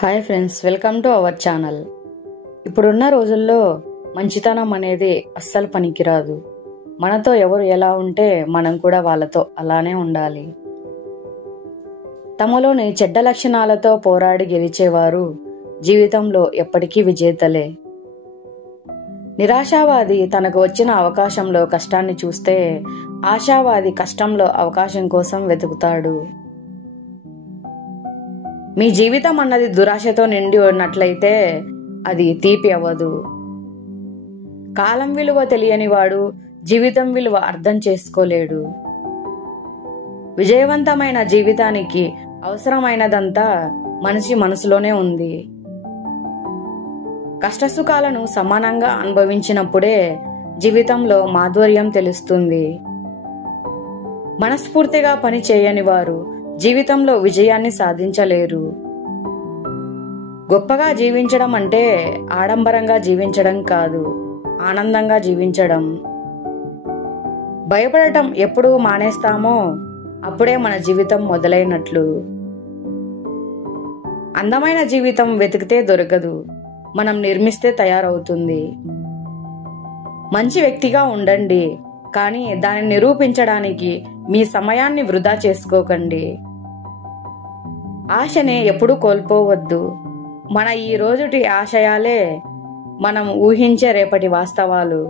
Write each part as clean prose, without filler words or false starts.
Hi friends, welcome to our channel. ఇప్పుడున్న రోజుల్లో మంచితనం అనేది అస్సలు పనికిరాదు. మనతో ఎవరు ఎలా ఉంటే మనం కూడా వాళ్ళతో అలానే ఉండాలి. తమలోని చెడ్డ లక్షణాలతో పోరాడి గెలిచేవారు జీవితంలో ఎప్పటికీ విజేతలే. నిరాశావాది తనకు వచ్చిన అవకాశంలో కష్టాన్ని చూస్తే ఆశావాది కష్టంలో అవకాశం కోసం వెతుకుతాడు. మీ జీవితం అన్నది దురాశతో నిండి ఉన్నట్లయితే అది తీపి అవ్వదు. కాలం విలువ తెలియని వాడు జీవితం విలువ అర్థం చేసుకోలేడు. విజయవంతమైన జీవితానికి అవసరమైనదంతా మనిషి మనసులోనే ఉంది. కష్టసుఖాలను సమానంగా అనుభవించినప్పుడే జీవితంలో మాధుర్యం తెలుస్తుంది. మనస్ఫూర్తిగా పని చేయని వారు జీవితంలో విజయాన్ని సాధించలేరు. గొప్పగా జీవించడం అంటే ఆడంబరంగా జీవించడం కాదు, ఆనందంగా జీవించడం. భయపడటం ఎప్పుడు మానేస్తామో అప్పుడే మన జీవితం మొదలైనట్లు. అందమైన జీవితం వెతికితే దొరకదు, మనం నిర్మిస్తే తయారవుతుంది. మంచి వ్యక్తిగా ఉండండి, కానీ దానిని నిరూపించడానికి మీ సమయాన్ని వృధా చేసుకోకండి. ఆశని ఎప్పుడూ కోల్పోవద్దు. మన ఈ రోజుటి ఆశయాలే మనం ఊహించే రేపటి వాస్తవాలు.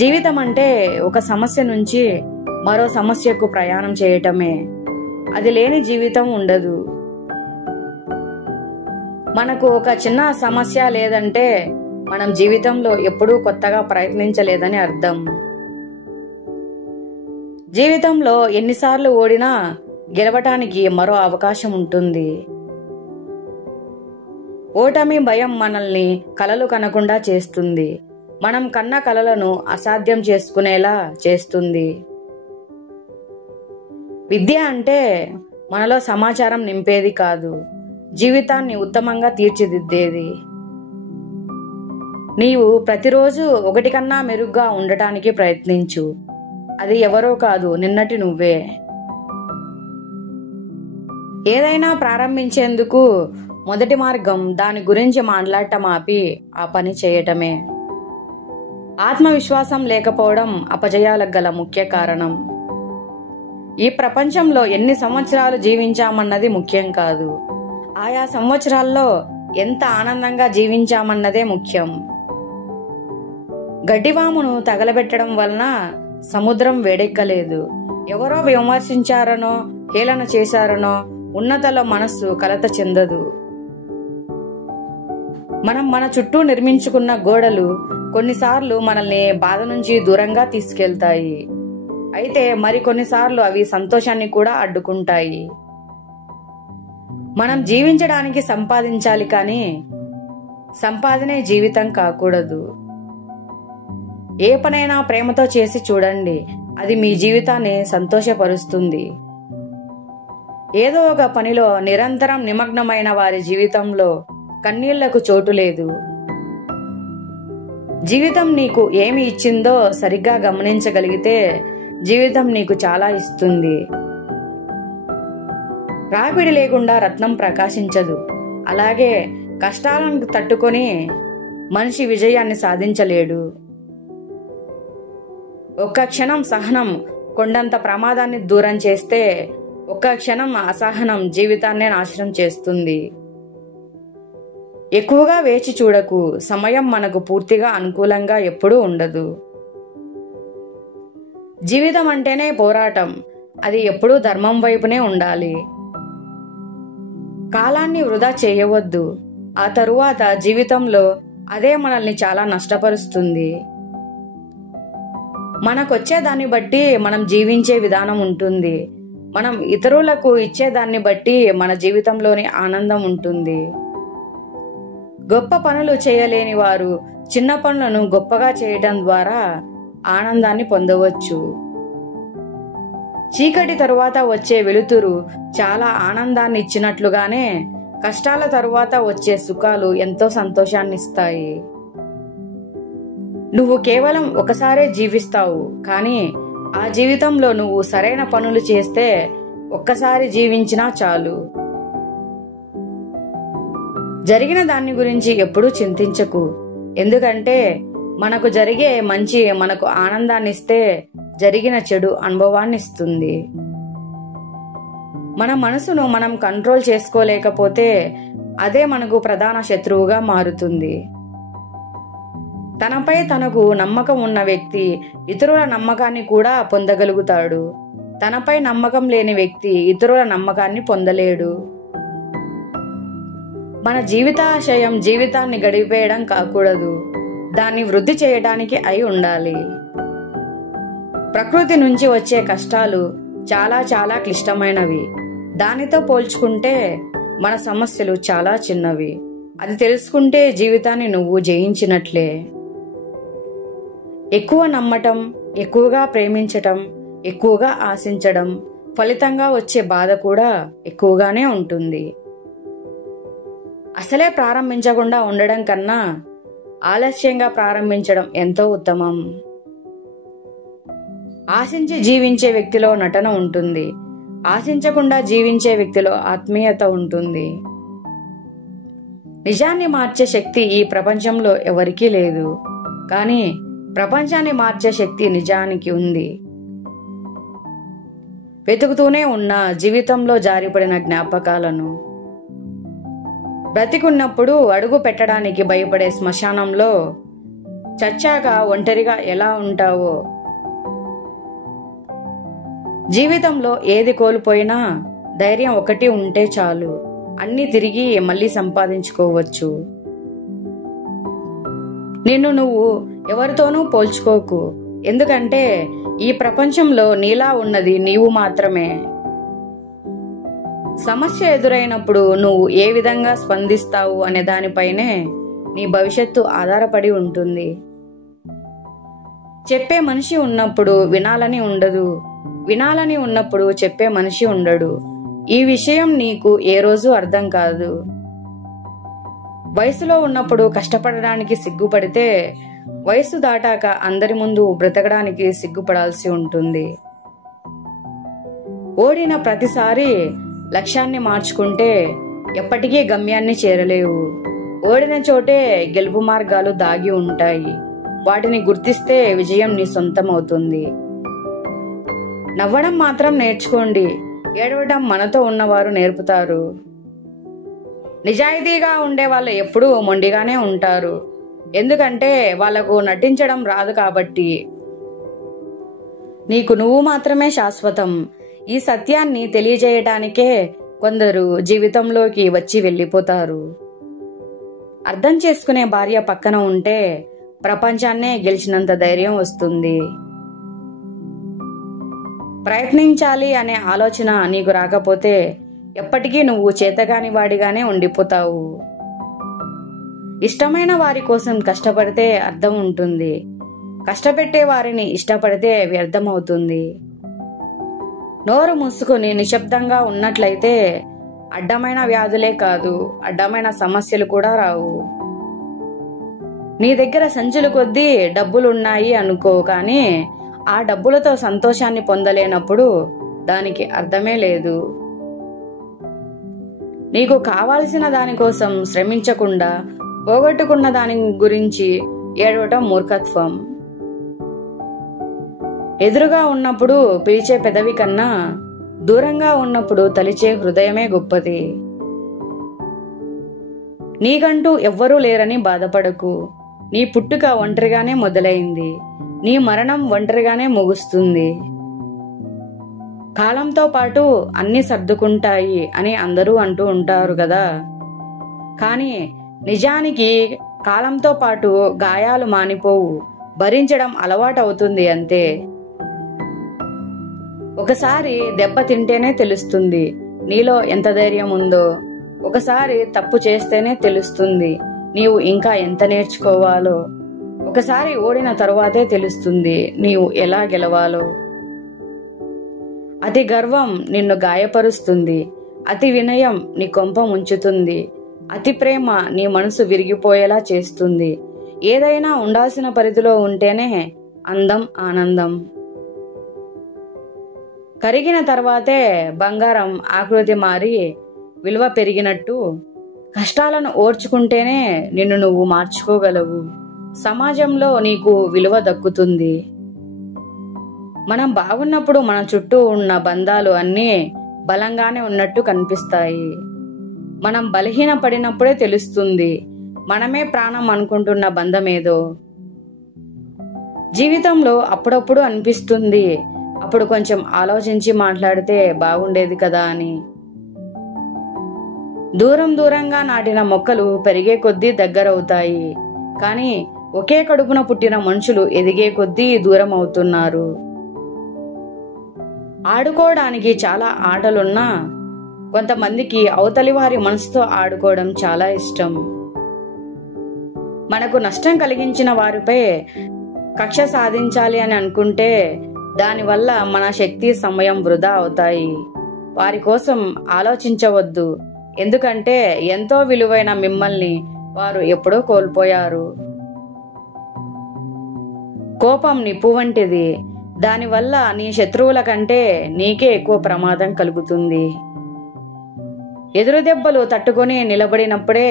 జీవితం అంటే ఒక సమస్య నుంచి మరో సమస్యకు ప్రయాణం చేయటమే. అది లేని జీవితం ఉండదు. మనకు ఒక చిన్న సమస్య లేదంటే మనం జీవితంలో ఎప్పుడూ కొత్తగా ప్రయత్నించలేదని అర్థం. జీవితంలో ఎన్నిసార్లు ఓడినా గెలవటానికి మరో అవకాశం ఉంటుంది. ఓటమి భయం మనల్ని కలలు కనకుండా చేస్తుంది. మనం కన్న కలలను అసాధ్యం చేసుకునేలా చేస్తుంది. విద్య అంటే మనలో సమాచారం నింపేది కాదు, జీవితాన్ని ఉత్తమంగా తీర్చిదిద్దేది. నీవు ప్రతిరోజు ఒకటి కన్నా మెరుగ్గా ఉండటానికి ప్రయత్నించు. అది ఎవరో కాదు, నిన్నటి నువ్వే. ఏదైనా ప్రారంభించేందుకు మొదటి మార్గం దాని గురించి మాట్లాడటం ఆపి ఆ పని చేయటమే. ఆత్మవిశ్వాసం లేకపోవడం అపజయాలకు గల ముఖ్య కారణం. ఈ ప్రపంచంలో ఎన్ని సంవత్సరాలు జీవించామన్నది ముఖ్యం కాదు, ఆయా సంవత్సరాల్లో ఎంత ఆనందంగా జీవించామన్నదే ముఖ్యం. గడ్డివామును తగలబెట్టడం వలన సముద్రం వేడెక్కలేదు. ఎవరో విమర్శించారనో హేళన చేశారనో ఉన్నతలో మనస్సు కలత చెందదు. మనం మన చుట్టూ నిర్మించుకున్న గోడలు కొన్నిసార్లు మనల్ని బాధ నుంచి దూరంగా తీసుకెళ్తాయి. అయితే మరికొన్నిసార్లు అవి సంతోషాన్ని కూడా అడ్డుకుంటాయి. మనం జీవించడానికి సంపాదించాలి, కానీ సంపాదనే జీవితం కాకూడదు. ఏ పనైనా ప్రేమతో చేసి చూడండి, అది మీ జీవితాన్ని సంతోషపరుస్తుంది. ఏదో ఒక పనిలో నిరంతరం నిమగ్నమైన వారి జీవితంలో కన్నీళ్లకు చోటు లేదు. జీవితం నీకు ఏమి ఇచ్చిందో సరిగ్గా గమనించగలిగితే జీవితం నీకు చాలా ఇస్తుంది. రాపిడి లేకుండా రత్నం ప్రకాశించదు. అలాగే కష్టాలను తట్టుకొని మనిషి విజయాన్ని సాధించలేడు. ఒక్క క్షణం సహనం కొండంత ప్రమాదాన్ని దూరం చేస్తే ఒక్క క్షణం అసహనం జీవితాన్నే నాశనం చేస్తుంది. ఎక్కువగా వేచి చూడకు, సమయం మనకు పూర్తిగా అనుకూలంగా ఎప్పుడూ ఉండదు. జీవితం అంటేనే పోరాటం, అది ఎప్పుడూ ధర్మం వైపునే ఉండాలి. కాలాన్ని వృధా చేయవద్దు, ఆ తరువాత జీవితంలో అదే మనల్ని చాలా నష్టపరుస్తుంది. మనకొచ్చే దాన్ని బట్టి మనం జీవించే విధానం ఉంటుంది. మనం ఇతరులకు ఇచ్చేదాన్ని బట్టి మన జీవితంలోని ఆనందం ఉంటుంది. గొప్ప పనులు చేయలేని వారు చిన్న పనులను గొప్పగా చేయడం ద్వారా ఆనందాన్ని పొందవచ్చు. చీకటి తరువాత వచ్చే వెలుతురు చాలా ఆనందాన్ని ఇచ్చినట్లుగానే కష్టాల తరువాత వచ్చే సుఖాలు ఎంతో సంతోషాన్ని ఇస్తాయి. నువ్వు కేవలం ఒకసారే జీవిస్తావు, కానీ ఆ జీవితంలో నువ్వు సరైన పనులు చేస్తే ఒక్కసారి జీవించినా చాలు. జరిగిన దాని గురించి ఎప్పుడూ చింతించకు. ఎందుకంటే మనకు జరిగే మంచి మనకు ఆనందాన్ని ఇస్తే, జరిగిన చెడు అనుభవాన్ని ఇస్తుంది. మన మనసును మనం కంట్రోల్ చేసుకోలేకపోతే అదే మనకు ప్రధాన శత్రువుగా మారుతుంది. తనపై తనకు నమ్మకం ఉన్న వ్యక్తి ఇతరుల నమ్మకాన్ని కూడా పొందగలుగుతాడు. తనపై నమ్మకం లేని వ్యక్తి ఇతరుల నమ్మకాన్ని పొందలేడు. మన జీవితాశయం జీవితాన్ని గడిపేయడం కాకూడదు, దాన్ని వృద్ధి చేయడానికి అయి ఉండాలి. ప్రకృతి నుంచి వచ్చే కష్టాలు చాలా చాలా క్లిష్టమైనవి. దానితో పోల్చుకుంటే మన సమస్యలు చాలా చిన్నవి. అది తెలుసుకుంటే జీవితాన్ని నువ్వు జయించినట్లే. ఎక్కువ నమ్మటం, ఎక్కువగా ప్రేమించటం, ఎక్కువగా ఆశించడం ఫలితంగా వచ్చే బాధ కూడా ఎక్కువగానే ఉంటుంది. అసలే ప్రారంభించకుండా ఉండడం కన్నా ఆలస్యంగా ప్రారంభించడం ఎంతో ఉత్తమం. ఆశించి జీవించే వ్యక్తిలో నటన ఉంటుంది. ఆశించకుండా జీవించే వ్యక్తిలో ఆత్మీయత ఉంటుంది. నిజాన్ని మార్చే శక్తి ఈ ప్రపంచంలో ఎవరికీ లేదు, కానీ ప్రపంచాన్ని మార్చే శక్తి నిజానికి ఉంది. వెతుకుతూనే ఉన్న జీవితంలో జారిపడిన జ్ఞాపకాలను. బ్రతికున్నప్పుడు అడుగు పెట్టడానికి భయపడే శ్మశానంలో చచ్చాక ఒంటరిగా ఎలా ఉంటావో. జీవితంలో ఏది కోల్పోయినా ధైర్యం ఒకటి ఉంటే చాలు, అన్ని తిరిగి మళ్ళీ సంపాదించుకోవచ్చు. నిన్ను నువ్వు ఎవరితోనూ పోల్చుకోకు. ఎందుకంటే ఈ ప్రపంచంలో నీలా ఉన్నది నీవు మాత్రమే. సమస్య ఎదురైనప్పుడు నువ్వు ఏ విధంగా స్పందిస్తావు అనే దానిపైనే నీ భవిష్యత్తు ఆధారపడి ఉంటుంది. చెప్పే మనిషి ఉన్నప్పుడు వినాలని ఉండదు, వినాలని ఉన్నప్పుడు చెప్పే మనిషి ఉండడు. ఈ విషయం నీకు ఏ రోజు అర్థం కాదు. వయసులో ఉన్నప్పుడు కష్టపడడానికి సిగ్గుపడితే వయసు దాటాక అందరి ముందు బ్రతకడానికి సిగ్గుపడాల్సి ఉంటుంది. ఓడిన ప్రతిసారి లక్ష్యాన్ని మార్చుకుంటే ఎప్పటికీ గమ్యాన్ని చేరలేవు. ఓడిన చోటే గెలుపు మార్గాలు దాగి ఉంటాయి. వాటిని గుర్తిస్తే విజయం నీ సొంతం అవుతుంది. నవ్వడం మాత్రం నేర్చుకోండి, ఏడవడం మనతో ఉన్నవారు నేర్పుతారు. నిజాయితీగా ఉండే వాళ్ళు ఎప్పుడూ మొండిగానే ఉంటారు, ఎందుకంటే వాళ్లకు నటించడం రాదు కాబట్టి. నీకు నువ్వు మాత్రమే శాశ్వతం. ఈ సత్యాన్ని తెలియజేయడానికే కొందరు జీవితంలోకి వచ్చి వెళ్ళిపోతారు. అర్థం చేసుకునే భార్య పక్కన ఉంటే ప్రపంచాన్నే గెలిచినంత ధైర్యం వస్తుంది. ప్రయత్నించాలి అనే ఆలోచన నీకు రాకపోతే ఎప్పటికీ నువ్వు చేతగాని వాడిగానే ఉండిపోతావు. ఇష్టమైన వారి కోసం కష్టపడితే అర్థం ఉంటుంది, కష్టపెట్టే వారిని ఇష్టపడితే వ్యర్థమవుతుంది. నోరు మూసుకుని నిశ్శబ్దంగా ఉన్నట్లయితే అడ్డమైన వ్యాధులే కాదు, అడ్డమైన సమస్యలు కూడా రావు. నీ దగ్గర సంచులు కొద్దీ డబ్బులున్నాయి అనుకో, కానీ ఆ డబ్బులతో సంతోషాన్ని పొందలేనప్పుడు దానికి అర్థమే లేదు. నీకు కావాల్సిన దానికోసం శ్రమించకుండా పోగొట్టుకున్న దాని గురించి ఏడవటం మూర్ఖత్వం. ఎదురుగా ఉన్నప్పుడు పిలిచే పెదవి కన్నా దూరంగా ఉన్నప్పుడు తలిచే హృదయమే గొప్పది. నీకంటూ ఎవ్వరూ లేరని బాధపడకు. నీ పుట్టుక ఒంటరిగానే మొదలైంది, నీ మరణం ఒంటరిగానే ముగుస్తుంది. కాలంతో పాటు అన్ని సర్దుకుంటాయి అని అందరూ అంటూ ఉంటారు కదా, కానీ నిజానికి కాలంతో పాటు గాయాలు మానిపోవు, భరించడం అలవాటు అవుతుంది అంతే. ఒకసారి దెబ్బ తింటేనే తెలుస్తుంది నీలో ఎంత ధైర్యం ఉందో. ఒకసారి తప్పు చేస్తేనే తెలుస్తుంది నీవు ఇంకా ఎంత నేర్చుకోవాలో. ఒకసారి ఓడిన తరువాతే తెలుస్తుంది నీవు ఎలా గెలవాలో. అతి గర్వం నిన్ను గాయపరుస్తుంది, అతి వినయం నీ కొంప ముంచుతుంది, అతి ప్రేమ నీ మనసు విరిగిపోయేలా చేస్తుంది. ఏదైనా ఉండాల్సిన పరిధిలో ఉంటేనే అందం, ఆనందం. కరిగిన తర్వాతే బంగారం ఆకృతి మారి విలువ పెరిగినట్టు కష్టాలను ఓర్చుకుంటేనే నిన్ను నువ్వు మార్చుకోగలవు. సమాజంలో నీకు విలువ దక్కుతుంది. మనం బాగున్నప్పుడు మన చుట్టూ ఉన్న బంధాలు అన్నీ బలంగానే ఉన్నట్టు కనిపిస్తాయి. మనం బలహీన పడినప్పుడే తెలుస్తుంది మనమే ప్రాణం అనుకుంటున్న బంధమేదో. జీవితంలో అప్పుడప్పుడు అనిపిస్తుంది, అప్పుడు కొంచెం ఆలోచించి మాట్లాడితే బాగుండేది కదా అని. దూరం దూరంగా నాటిన మొక్కలు పెరిగే కొద్దీ దగ్గరవుతాయి, కానీ ఒకే కడుపున పుట్టిన మనుషులు ఎదిగే కొద్దీ దూరం అవుతున్నారు. ఆడుకోవడానికి చాలా ఆటలున్నా కొంతమందికి అవతలి వారి మనసుతో ఆడుకోవడం చాలా ఇష్టం. మనకు నష్టం కలిగించిన వారిపై కక్ష సాధించాలి అని అనుకుంటే దానివల్ల మన శక్తి, సమయం వృధా అవుతాయి. వారి కోసం ఆలోచించవద్దు, ఎందుకంటే ఎంతో విలువైన మిమ్మల్ని వారు ఎప్పుడో కోల్పోయారు. కోపం నిప్పు వంటిది, దానివల్ల నీ శత్రువుల కంటే నీకే ఎక్కువ ప్రమాదం కలుగుతుంది. ఎదురు దెబ్బలు తట్టుకొని నిలబడినప్పుడే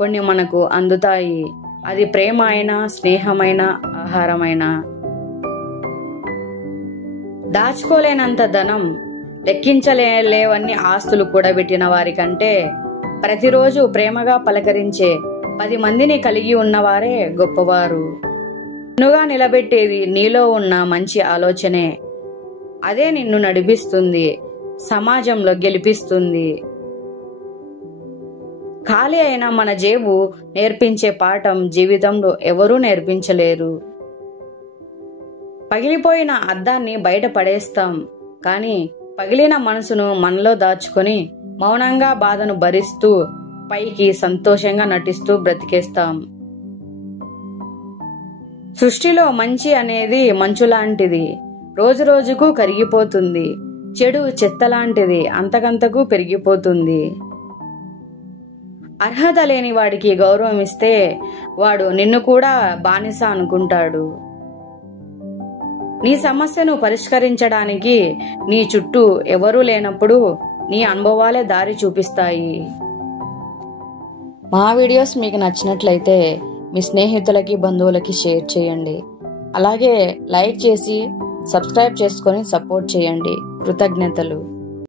కొన్ని మనకు అందుతాయి. అది ప్రేమ అయినా, స్నేహమైన, ఆహారమైనా. దాచుకోలేనంత ధనం, లెక్కించలేవన్ని ఆస్తులు కూడబెట్టిన వారి కంటే ప్రతిరోజు ప్రేమగా పలకరించే 10 మందిని కలిగి ఉన్నవారే గొప్పవారు. నిన్నుగా నిలబెట్టేది నీలో ఉన్న మంచి ఆలోచనే. అదే నిన్ను నడిపిస్తుంది, సమాజంలో గెలిపిస్తుంది. ఖాళీ అయిన మన జేబు నేర్పించే పాఠం జీవితంలో ఎవరూ నేర్పించలేరు. పగిలిపోయిన అద్దాన్ని బయట పడేస్తాం, కానీ పగిలిన మనసును మనలో దాచుకొని మౌనంగా బాధను భరిస్తూ పైకి సంతోషంగా నటిస్తూ బ్రతికేస్తాం. సృష్టిలో మంచి అనేది మంచు లాంటిది, రోజు రోజుకు కరిగిపోతుంది. చెడు చెత్త లాంటిది, అంతకంతకు పెరిగిపోతుంది. అర్హత లేని వాడికి గౌరవం ఇస్తే వాడు నిన్ను కూడా బానిస అనుకుంటాడు. నీ సమస్యను పరిష్కరించడానికి నీ చుట్టూ ఎవరూ లేనప్పుడు నీ అనుభవాలే దారి చూపిస్తాయి. మా వీడియోస్ మీకు నచ్చినట్లయితే మీ స్నేహితులకి, బంధువులకి షేర్ చేయండి. అలాగే లైక్ చేసి సబ్స్క్రైబ్ చేసుకొని సపోర్ట్ చేయండి. కృతజ్ఞతలు.